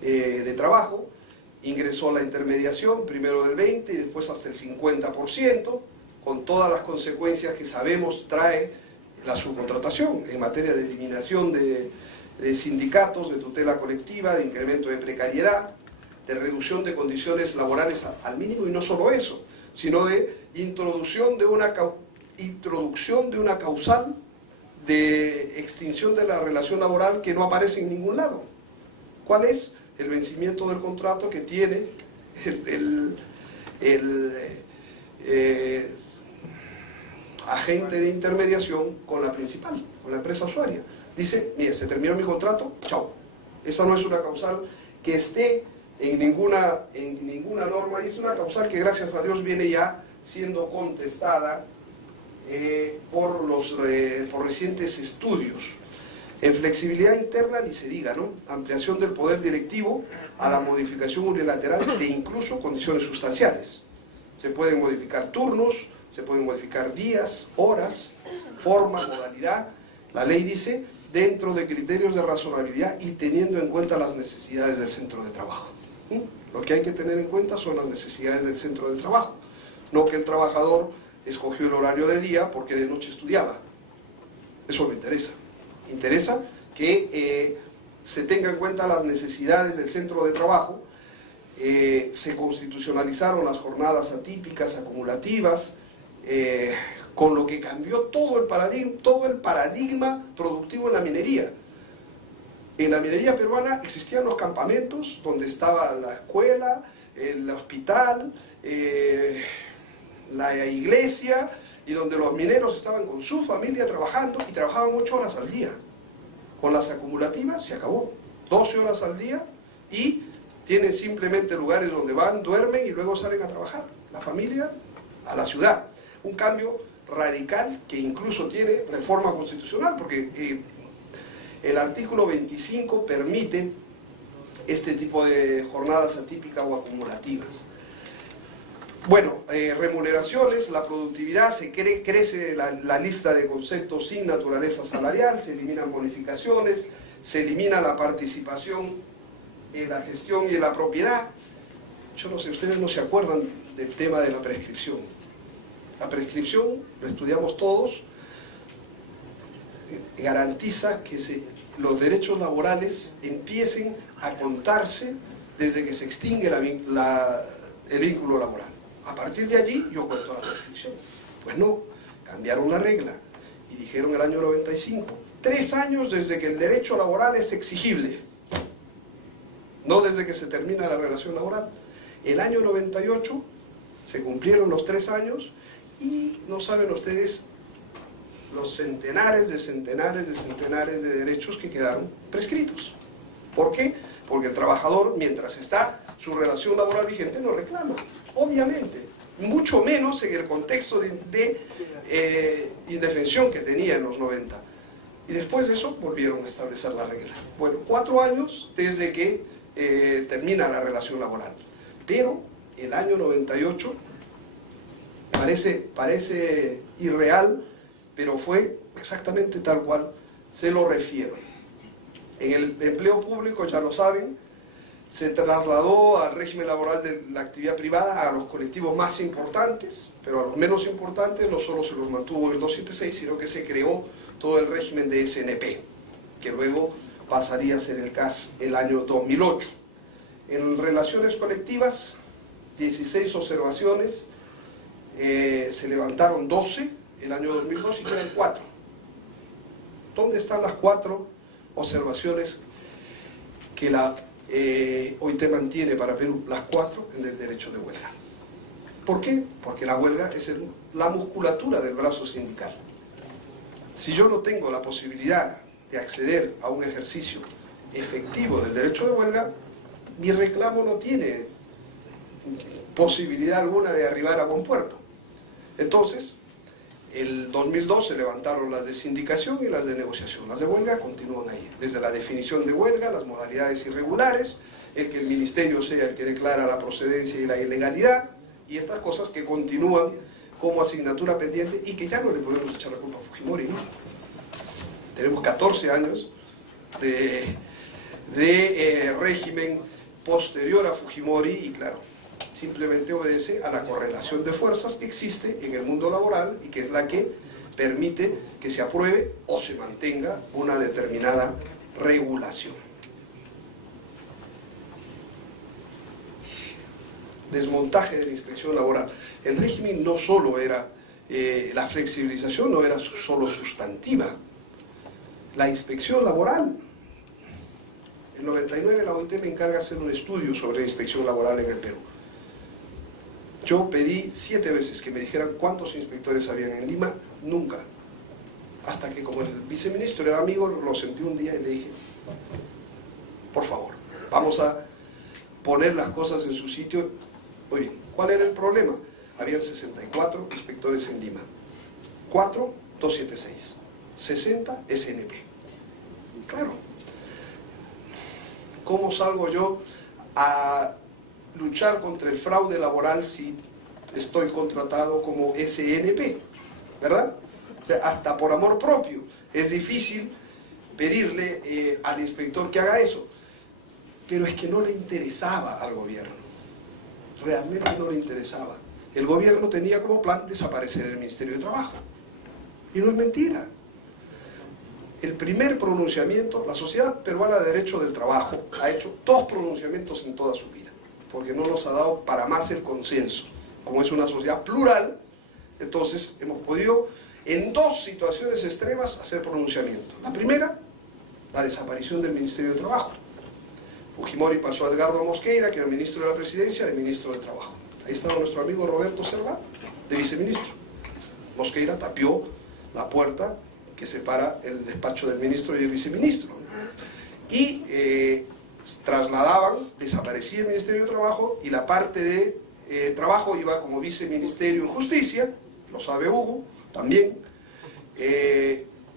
de trabajo, ingresó la intermediación, primero del 20% y después hasta el 50%, con todas las consecuencias que sabemos trae la subcontratación en materia de eliminación de sindicatos, de tutela colectiva, de incremento de precariedad, de reducción de condiciones laborales al mínimo, y no solo eso, sino de introducción de una causal de extinción de la relación laboral que no aparece en ningún lado. ¿Cuál es? El vencimiento del contrato que tiene el agente de intermediación con la principal, con la empresa usuaria. Dice, mire, se terminó mi contrato, chao. Esa no es una causal que esté en ninguna norma, y es una causal que gracias a Dios viene ya siendo contestada por recientes estudios. En flexibilidad interna ni se diga, ¿no? Ampliación del poder directivo a la modificación unilateral de incluso condiciones sustanciales. Se pueden modificar turnos, se pueden modificar días, horas, forma, modalidad. La ley dice, dentro de criterios de razonabilidad y teniendo en cuenta las necesidades del centro de trabajo. Lo que hay que tener en cuenta son las necesidades del centro de trabajo. No que el trabajador escogió el horario de día porque de noche estudiaba. Eso me interesa. Interesa que se tenga en cuenta las necesidades del centro de trabajo. Se constitucionalizaron las jornadas atípicas, acumulativas, con lo que cambió todo el paradigma productivo en la minería. En la minería peruana existían los campamentos donde estaba la escuela, el hospital, la iglesia, y donde los mineros estaban con su familia trabajando y trabajaban 8 horas al día. Con las acumulativas se acabó, 12 horas al día, y tienen simplemente lugares donde van, duermen y luego salen a trabajar. La familia a la ciudad. Un cambio radical que incluso tiene reforma constitucional, porque el artículo 25 permite este tipo de jornadas atípicas o acumulativas. Bueno, remuneraciones, la productividad, crece la lista de conceptos sin naturaleza salarial, se eliminan bonificaciones, se elimina la participación en la gestión y en la propiedad. Yo no sé, ustedes no se acuerdan del tema de la prescripción. La prescripción, lo estudiamos todos, garantiza que los derechos laborales empiecen a contarse desde que se extingue el vínculo laboral. A partir de allí yo cuento la prescripción. Pues no, cambiaron la regla y dijeron el año 95, 3 años desde que el derecho laboral es exigible, no desde que se termina la relación laboral. El año 98 se cumplieron los 3 años y no saben ustedes los centenares de derechos que quedaron prescritos. ¿Por qué? Porque el trabajador, mientras está su relación laboral vigente, no reclama. Obviamente, mucho menos en el contexto de indefensión que tenía en los 90. Y después de eso volvieron a establecer la regla. Bueno, 4 años desde que termina la relación laboral. Pero el año 98 parece irreal, pero fue exactamente tal cual se lo refiero. En el empleo público, ya lo saben, se trasladó al régimen laboral de la actividad privada a los colectivos más importantes, pero a los menos importantes no solo se los mantuvo el 276, sino que se creó todo el régimen de SNP, que luego pasaría a ser el CAS el año 2008. En relaciones colectivas, 16 observaciones, se levantaron 12 el año 2002 y quedan 4. ¿Dónde están las 4 observaciones que la OIT mantiene para Perú? Las 4 en el derecho de huelga. ¿Por qué? Porque la huelga es la musculatura del brazo sindical. Si yo no tengo la posibilidad de acceder a un ejercicio efectivo del derecho de huelga, mi reclamo no tiene posibilidad alguna de arribar a buen puerto. Entonces, el 2002 se levantaron las de sindicación y las de negociación. Las de huelga continúan ahí, desde la definición de huelga, las modalidades irregulares, el que el ministerio sea el que declara la procedencia y la ilegalidad, y estas cosas que continúan como asignatura pendiente y que ya no le podemos echar la culpa a Fujimori, ¿no? Tenemos 14 años de régimen posterior a Fujimori y claro, simplemente obedece a la correlación de fuerzas que existe en el mundo laboral y que es la que permite que se apruebe o se mantenga una determinada regulación. Desmontaje de la inspección laboral. El régimen no solo era, la flexibilización no era solo sustantiva. La inspección laboral, en 99 la OIT me encarga hacer un estudio sobre la inspección laboral en el Perú. Yo pedí 7 veces que me dijeran cuántos inspectores habían en Lima, nunca. Hasta que como el viceministro era amigo, lo sentí un día y le dije, por favor, vamos a poner las cosas en su sitio. Muy bien, ¿cuál era el problema? Habían 64 inspectores en Lima, 4, 276, 60 SNP. Claro, ¿cómo salgo yo a luchar contra el fraude laboral si estoy contratado como SNP? ¿Verdad? O sea, hasta por amor propio es difícil pedirle al inspector que haga eso. Pero es que no le interesaba al gobierno. Realmente no le interesaba. El gobierno tenía como plan desaparecer el Ministerio de Trabajo. Y no es mentira. El primer pronunciamiento, la Sociedad Peruana de Derecho del Trabajo ha hecho 2 pronunciamientos en toda su vida, porque no nos ha dado para más el consenso. Como es una sociedad plural, entonces hemos podido en 2 situaciones extremas hacer pronunciamiento. La primera, la desaparición del Ministerio de Trabajo. Fujimori pasó a Edgardo Mosqueira, que era ministro de la Presidencia, de ministro de Trabajo. Ahí estaba nuestro amigo Roberto Servat, de viceministro. Mosqueira tapió la puerta que separa el despacho del ministro y el viceministro. Y trasladaban, desaparecía el Ministerio de Trabajo y la parte de Trabajo iba como viceministerio en Justicia, lo sabe Hugo también,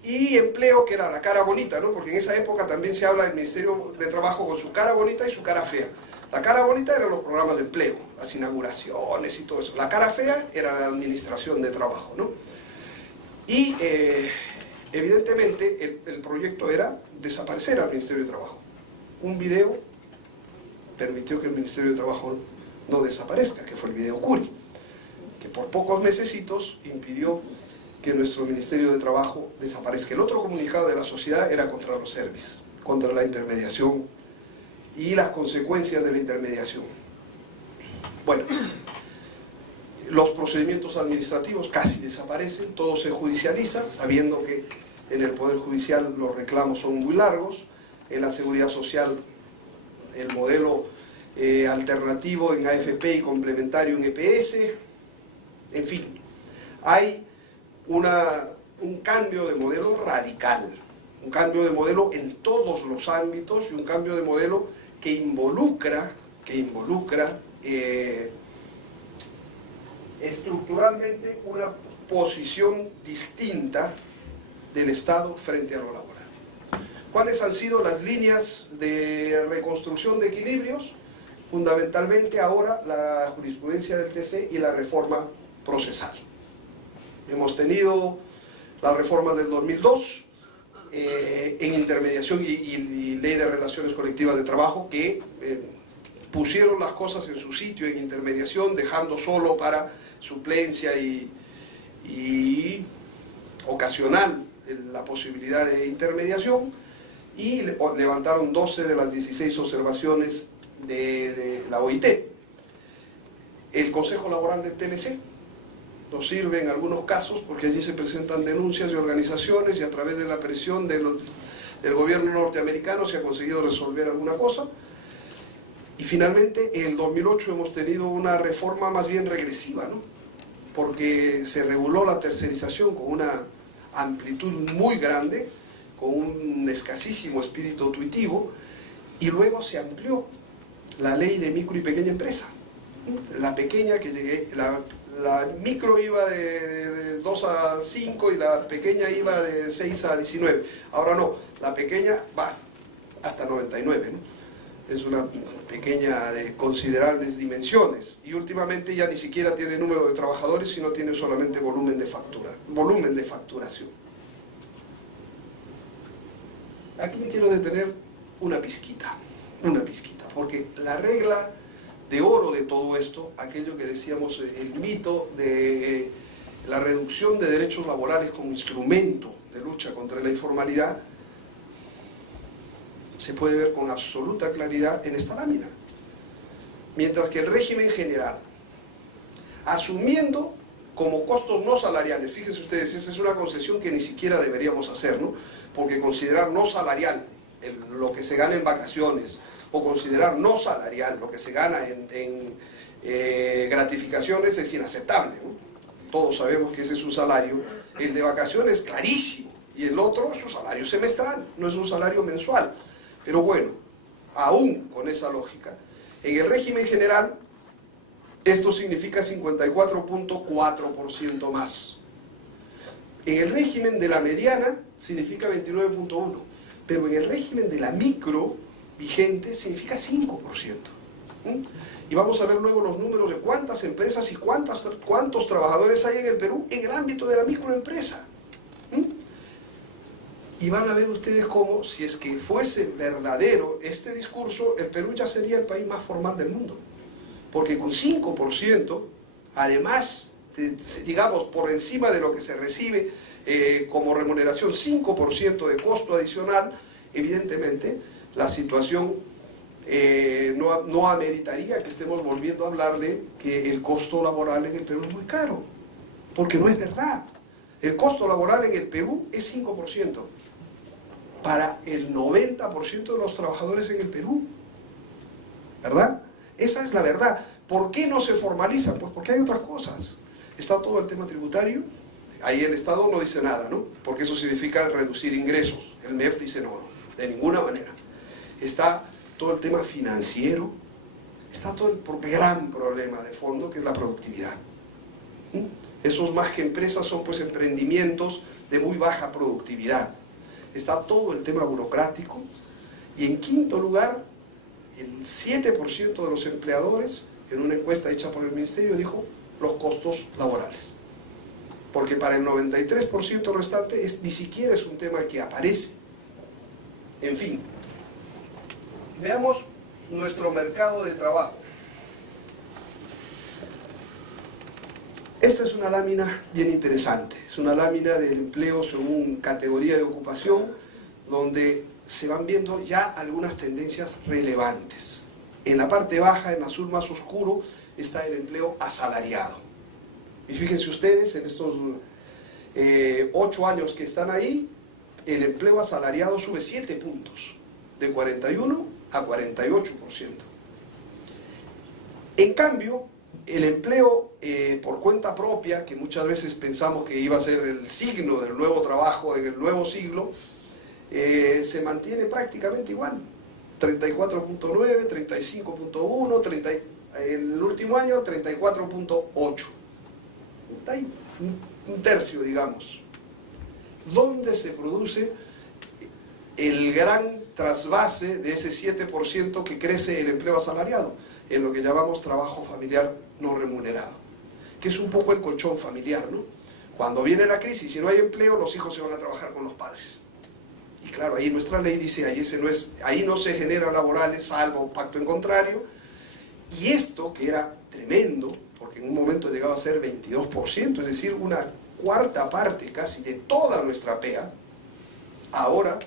y Empleo, que era la cara bonita, ¿no? Porque en esa época también se habla del Ministerio de Trabajo con su cara bonita y su cara fea. La cara bonita eran los programas de empleo, las inauguraciones y todo eso. La cara fea era la administración de trabajo, ¿no? Y evidentemente el proyecto era desaparecer al Ministerio de Trabajo. Un video permitió que el Ministerio de Trabajo no desaparezca, que fue el video Curi, que por pocos mesecitos impidió que nuestro Ministerio de Trabajo desaparezca. El otro comunicado de la sociedad era contra los servicios, contra la intermediación y las consecuencias de la intermediación. Bueno, los procedimientos administrativos casi desaparecen, todo se judicializa, sabiendo que en el Poder Judicial los reclamos son muy largos, en la Seguridad Social el modelo alternativo en AFP y complementario en EPS, en fin, hay un cambio de modelo radical, un cambio de modelo en todos los ámbitos y un cambio de modelo que involucra estructuralmente una posición distinta del Estado frente a lo laboral. ¿Cuáles han sido las líneas de reconstrucción de equilibrios? Fundamentalmente ahora la jurisprudencia del TC y la reforma procesal. Hemos tenido las reformas del 2002 en intermediación y ley de relaciones colectivas de trabajo que pusieron las cosas en su sitio en intermediación, dejando solo para suplencia y ocasional la posibilidad de intermediación, y levantaron 12 de las 16 observaciones de la OIT. El Consejo Laboral del TLC nos sirve en algunos casos porque allí se presentan denuncias de organizaciones y a través de la presión del gobierno norteamericano se ha conseguido resolver alguna cosa. Y finalmente en el 2008 hemos tenido una reforma más bien regresiva, ¿no? Porque se reguló la tercerización con una amplitud muy grande, con un escasísimo espíritu tuitivo, y luego se amplió la ley de micro y pequeña empresa. La pequeña que llegué, la micro iba de 2 a 5 y la pequeña iba de 6 a 19. Ahora no, la pequeña va hasta 99, ¿no? Es una pequeña de considerables dimensiones y últimamente ya ni siquiera tiene número de trabajadores, sino tiene solamente volumen de facturación. Aquí me quiero detener una pizquita, porque la regla de oro de todo esto, aquello que decíamos, el mito de la reducción de derechos laborales como instrumento de lucha contra la informalidad, se puede ver con absoluta claridad en esta lámina. Mientras que el régimen general, asumiendo como costos no salariales, fíjense ustedes, esa es una concesión que ni siquiera deberíamos hacer, ¿no? Porque considerar no salarial lo que se gana en vacaciones, o considerar no salarial lo que se gana gratificaciones es inaceptable, ¿no? Todos sabemos que ese es un salario. El de vacaciones, clarísimo. Y el otro es un salario semestral, no es un salario mensual. Pero bueno, aún con esa lógica, en el régimen general, esto significa 54.4% más. En el régimen de la mediana, significa 29.1%. Pero en el régimen de la micro vigente, significa 5%. Y vamos a ver luego los números de cuántas empresas y cuántos trabajadores hay en el Perú en el ámbito de la microempresa. Y van a ver ustedes cómo, si es que fuese verdadero este discurso, el Perú ya sería el país más formal del mundo. Porque con 5%, además, digamos, por encima de lo que se recibe como remuneración, 5% de costo adicional, evidentemente, la situación no ameritaría que estemos volviendo a hablar de que el costo laboral en el Perú es muy caro. Porque no es verdad. El costo laboral en el Perú es 5%. Para el 90% de los trabajadores en el Perú. ¿Verdad? Esa es la verdad. ¿Por qué no se formalizan? Pues porque hay otras cosas. Está todo el tema tributario. Ahí el Estado no dice nada, ¿no? Porque eso significa reducir ingresos. El MEF dice no, de ninguna manera. Está todo el tema financiero. Está todo el gran problema de fondo que es la productividad. Esos más que empresas son pues emprendimientos de muy baja productividad. Está todo el tema burocrático. Y en quinto lugar, el 7% de los empleadores, en una encuesta hecha por el Ministerio, dijo los costos laborales. Porque para el 93% restante ni siquiera es un tema que aparece. En fin, veamos nuestro mercado de trabajo. Esta es una lámina bien interesante. Es una lámina del empleo según categoría de ocupación, donde se van viendo ya algunas tendencias relevantes. En la parte baja, en azul más oscuro, está el empleo asalariado. Y fíjense ustedes, en estos 8 años que están ahí, el empleo asalariado sube 7 puntos, de 41 a 48%. En cambio, el empleo por cuenta propia, que muchas veces pensamos que iba a ser el signo del nuevo trabajo en el nuevo siglo, se mantiene prácticamente igual. 34.9, 35.1, el último año 34.8. Está ahí, un tercio, digamos. ¿Dónde se produce el gran trasvase de ese 7% que crece el empleo asalariado? En lo que llamamos trabajo familiar no remunerado, que es un poco el colchón familiar, ¿no? Cuando viene la crisis y no hay empleo, los hijos se van a trabajar con los padres. Y claro, ahí nuestra ley dice, ahí no se generan laborales salvo pacto en contrario. Y esto, que era tremendo, porque en un momento llegaba a ser 22%, es decir, una cuarta parte casi de toda nuestra PEA, ahora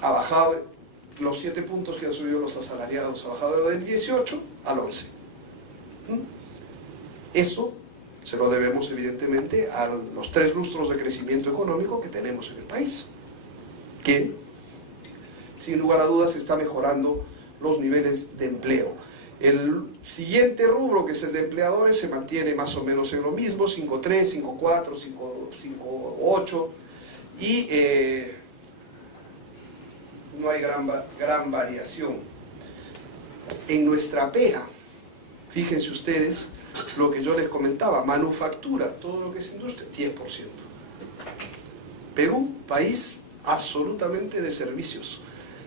ha bajado los 7 puntos que han subido los asalariados, ha bajado del 18 al 11. Eso se lo debemos evidentemente a los 3 lustros de crecimiento económico que tenemos en el país, que sin lugar a dudas está mejorando los niveles de empleo. El siguiente rubro, que es el de empleadores, se mantiene más o menos en lo mismo, 5.3, 5.4, 5.8, y no hay gran variación. En nuestra PEA, fíjense ustedes lo que yo les comentaba, manufactura, todo lo que es industria, 10%. Perú, país absolutamente de servicios.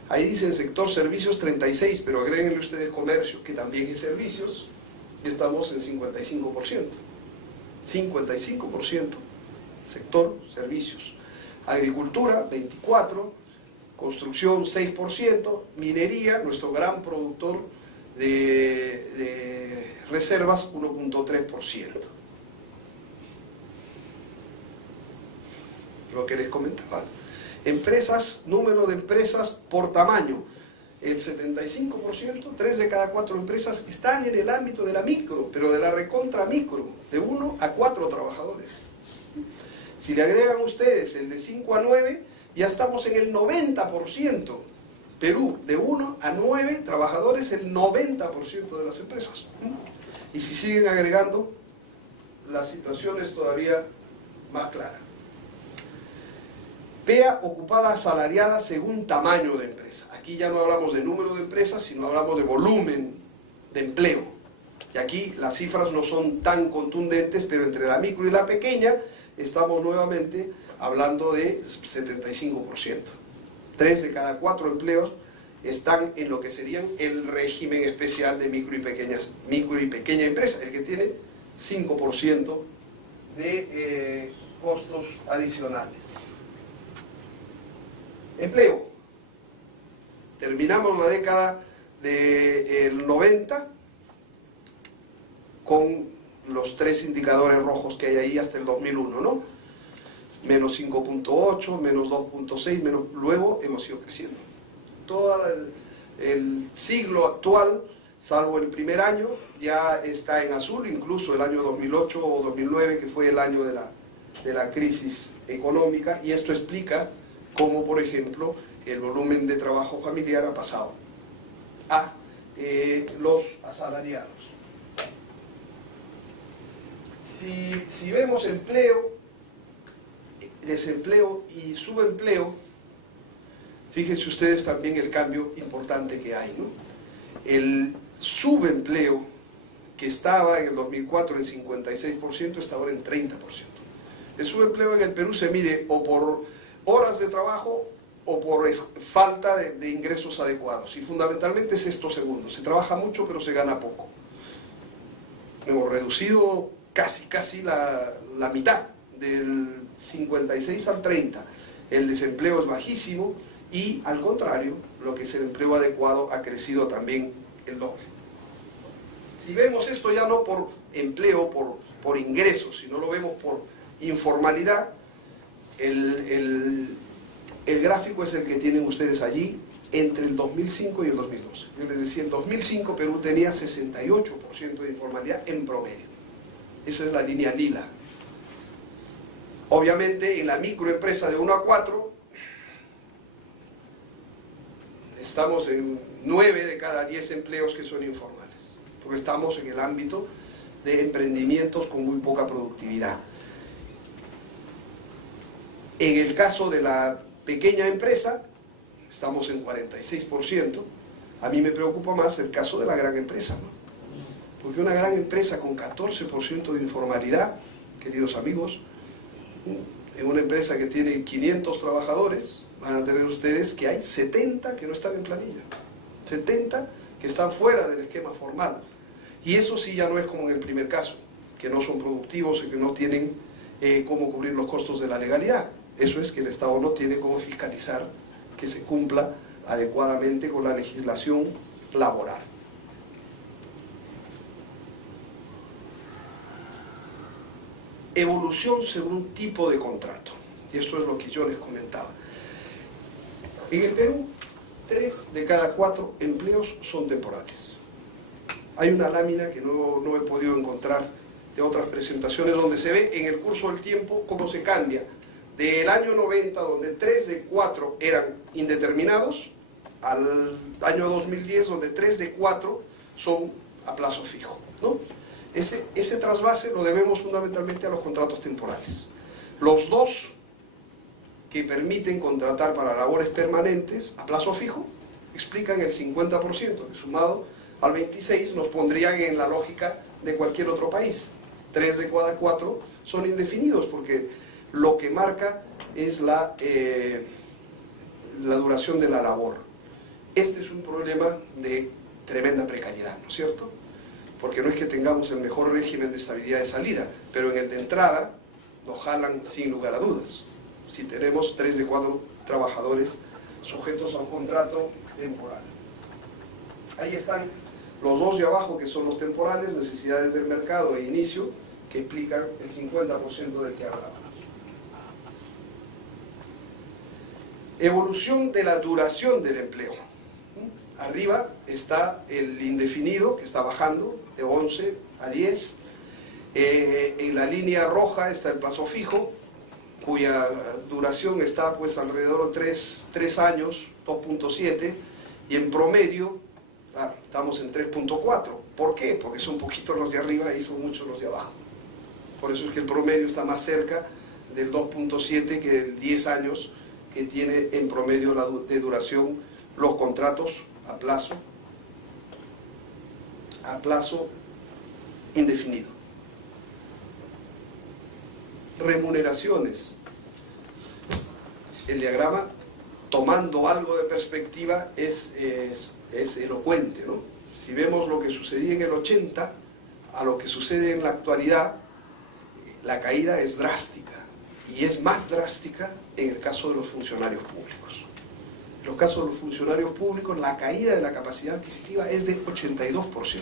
Ahí dicen sector servicios 36, pero agréguenle ustedes comercio, que también es servicios, y estamos en 55%. 55% sector servicios. Agricultura 24%, construcción 6%, minería, nuestro gran productor de reservas 1.3%. Lo que les comentaba. Empresas, número de empresas por tamaño. El 75%, 3 de cada 4 empresas están en el ámbito de la micro, pero de la recontra micro, de 1 a 4 trabajadores. Si le agregan ustedes el de 5 a 9, ya estamos en el 90%. Perú, de 1 a 9 trabajadores, el 90% de las empresas. Y si siguen agregando, la situación es todavía más clara. PEA ocupada asalariada según tamaño de empresa. Aquí ya no hablamos de número de empresas, sino hablamos de volumen de empleo. Y aquí las cifras no son tan contundentes, pero entre la micro y la pequeña estamos nuevamente hablando de 75%. 3 de cada 4 empleos están en lo que serían el régimen especial de micro y pequeña empresa, el que tiene 5% de costos adicionales. Empleo. Terminamos la década del 90 con los 3 indicadores rojos que hay ahí hasta el 2001, ¿no? Menos 5.8, menos 2.6, luego hemos ido creciendo. Todo el siglo actual, salvo el primer año, ya está en azul, incluso el año 2008 o 2009, que fue el año de la crisis económica, y esto explica cómo, por ejemplo, el volumen de trabajo familiar ha pasado a los asalariados. Si vemos empleo, desempleo y subempleo, fíjense ustedes también el cambio importante que hay, ¿no? El subempleo, que estaba en el 2004 en 56%, está ahora en 30%. El subempleo en el Perú se mide o por horas de trabajo o por falta de ingresos adecuados, y fundamentalmente es esto segundo: se trabaja mucho pero se gana poco. Hemos reducido casi la mitad, del 56 al 30. El desempleo es bajísimo y, al contrario, lo que es el empleo adecuado ha crecido también el doble. Si vemos esto ya no por empleo, por ingresos, sino lo vemos por informalidad, el gráfico es el que tienen ustedes allí entre el 2005 y el 2012. Yo les decía, en 2005 Perú tenía 68% de informalidad en promedio. Esa es la línea lila. Obviamente en la microempresa de 1 a 4 estamos en 9 de cada 10 empleos que son informales, porque estamos en el ámbito de emprendimientos con muy poca productividad. En el caso de la pequeña empresa estamos en 46%. A mí me preocupa más el caso de la gran empresa, ¿no? Porque una gran empresa con 14% de informalidad, queridos amigos, en una empresa que tiene 500 trabajadores, van a tener ustedes que hay 70 que no están en planilla, 70 que están fuera del esquema formal. Y eso sí ya no es como en el primer caso, que no son productivos y que no tienen cómo cubrir los costos de la legalidad. Eso es que el Estado no tiene cómo fiscalizar que se cumpla adecuadamente con la legislación laboral. Evolución según tipo de contrato. Y esto es lo que yo les comentaba. En el Perú, 3 de cada 4 empleos son temporales. Hay una lámina que no he podido encontrar de otras presentaciones, donde se ve en el curso del tiempo cómo se cambia del año 90, donde 3 de 4 eran indeterminados, al año 2010, donde 3 de 4 son a plazo fijo, ¿no? Ese trasvase lo debemos fundamentalmente a los contratos temporales. Los 2 que permiten contratar para labores permanentes a plazo fijo explican el 50%, que sumado al 26 nos pondrían en la lógica de cualquier otro país. 3 de cada 4 son indefinidos, porque lo que marca es la duración de la labor. Este es un problema de tremenda precariedad, ¿no es cierto? Porque no es que tengamos el mejor régimen de estabilidad de salida, pero en el de entrada nos jalan sin lugar a dudas. Si tenemos 3 de 4 trabajadores sujetos a un contrato temporal. Ahí están los 2 de abajo, que son los temporales, necesidades del mercado e inicio, que explican el 50% del que hablábamos. Evolución de la duración del empleo. Arriba está el indefinido, que está bajando de 11 a 10. En la línea roja está el plazo fijo, cuya duración está pues alrededor de 3 años, 2.7, y en promedio estamos en 3.4. ¿Por qué? Porque son poquitos los de arriba y son muchos los de abajo. Por eso es que el promedio está más cerca del 2.7 que del 10 años que tiene en promedio de duración los contratos a plazo indefinido. Remuneraciones. El diagrama, tomando algo de perspectiva, es elocuente, ¿no? Si vemos lo que sucedía en el 80 a lo que sucede en la actualidad, la caída es drástica, y es más drástica en el caso de los funcionarios públicos. En los casos de los funcionarios públicos, la caída de la capacidad adquisitiva es de 82%.